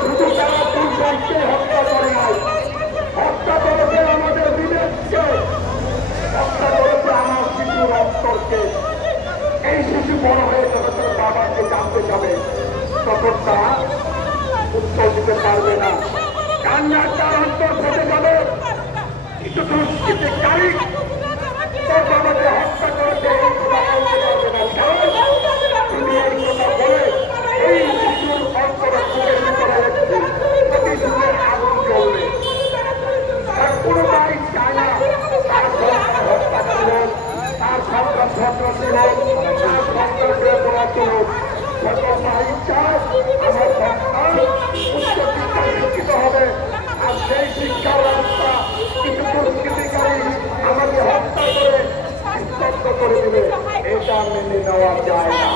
শুধু তারা দুর্গমকে হত্যা করে নাই, হত্যা করেছে আমাদের বিবেককে, হত্যা করেছে আমার শিশুর অন্তরকে। এই শিশু বড় হয়ে যখন তার বাবাকে জানতে যাবে তখন তারা উত্তর দিতে পারবে না। কান্নার তার অন্তর ফেটে যাবে। কিন্তু দুষ্কৃতিকারী তোর বাবাকে হত্যা করেছে এই কথা বলতে পারবে না। তুমি এই কথা বলে এই শিশুর অন্তরে বুকের ভিতরে রেখেছে প্রতিশোধের আগুন জ্বলবে। তার কোনো ভাই চায় না তার সন্তান হত্যাকারী হোক, তার সন্তান সন্ত্রাসী হোক, তার সন্তানকে অপরাধী হোক। সকল ভাই চায় আমার সন্তান উচ্চ শিক্ষায় শিক্ষিত হবে। আর সেই শিক্ষা ব্যবস্থা কিছু দুষ্কৃতিকারী আমাকে হত্যা করে স্তব্ধ করে দিবে, এটা মেনে নেওয়া যায় না।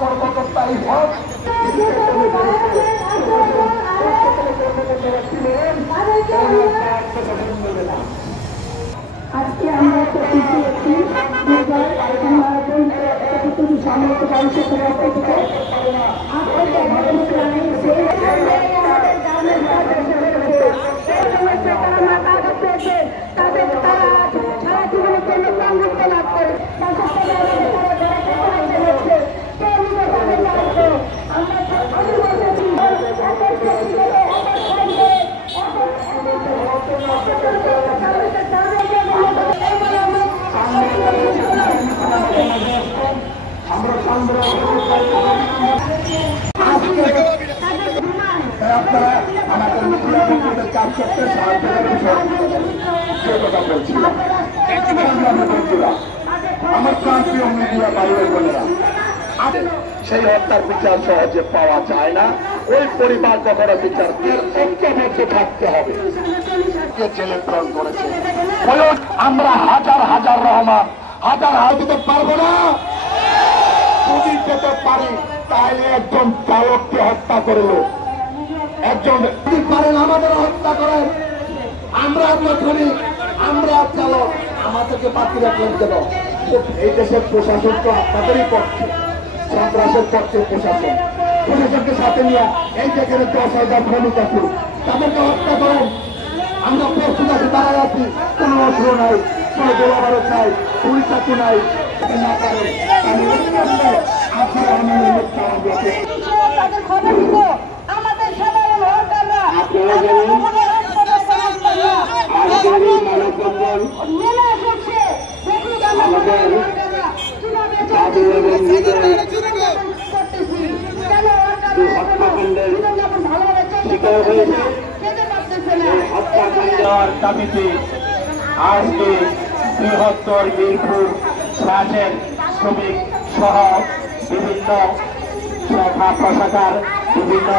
কর্মকর্তাই হোক আজকে আমরা সামরিক মানুষের তাদের তারা সারা জীবনের জন্য সংযুক্ত লাভ করে আপনারা আমাদের মিডিয়াদের কাজ করতে সাহায্য করেন। সে কথা বলছিলাম আমার প্রান্তীয় মিডিয়া বাইরে বোনেরা, সেই হত্যার বিচার সহজে পাওয়া যায় না। ওই পরিবার কখনো বিচারকের ঐক্যবদ্ধ থাকতে হবে। জেলে প্রেরণ করেছে আমরা হাজার হাজার রহমান হাজার দিতে পারবো না। যদি পেতে পারি তাহলে একজন চালককে হত্যা করলো, একজন যদি পারেন আমাদের হত্যা করেন। আমরা যখনই আমরা চালক আমাদেরকে বাকি রাখলেন কেন? এই দেশের প্রশাসন তো আপনাদেরই পক্ষে, সন্ত্রাসের পক্ষে প্রশাসন। প্রশাসনকে সাথে নিয়ে এই যেখানে 10,000 শ্রমিক আছে তাদেরকে হত্যা করেন। আমরা প্রস্তুত আছি, দাঁড়ায় আছি। কোনো অস্ত্র নাই, কোনো গোলাবারও নাই, পুলিশ চাকু নাই। না পারে তাদের খবর দিব আমাদের সাধারণ হরকাররা মেলা করছে। দাবিতে আজকে বৃহত্তর মিরপুর রাজের শ্রমিক সহ বিভিন্ন শাখা প্রশাখার বিভিন্ন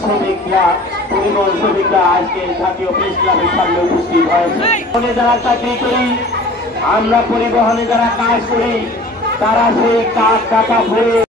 শ্রমিকরা পরিবহন শ্রমিকরা আজকে জাতীয় প্রেস ক্লাবের সামনে উপস্থিত হয়েছে। যারা চাকরি করি, আমরা পরিবহনে যারা কাজ করি, তারা সে টাকা ভরে